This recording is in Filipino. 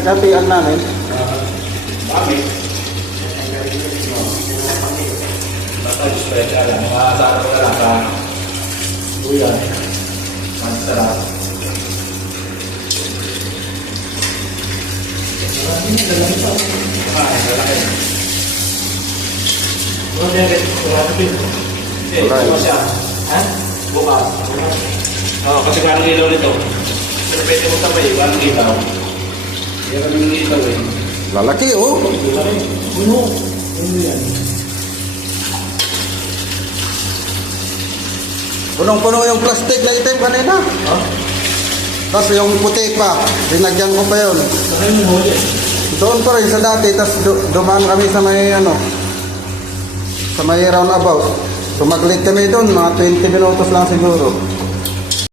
pinaghatian namin. Bakit? Basta special lang. Makasara ko na lang sa uyan. Masarap. Maraming lalaki pa. Lalaki. Bukas siya. Ha? Bukas. Oo, kasi parang ilaw nito. Pero pwede mo sabay, parang ilaw. Kaya kami ng ilaw eh. Lalaki, oh. Lalaki. Ano? Ano yan? Punong-puno yung plastic na itim kanina. Ha? Tapos yung puti pa, dinagyan ko pa yun. Saan yung huli? Doon pa rin sa dati, tapos dumaan kami sa may ano, sa may roundabout. Tumaglit kami doon, mga 20 minutos lang siguro.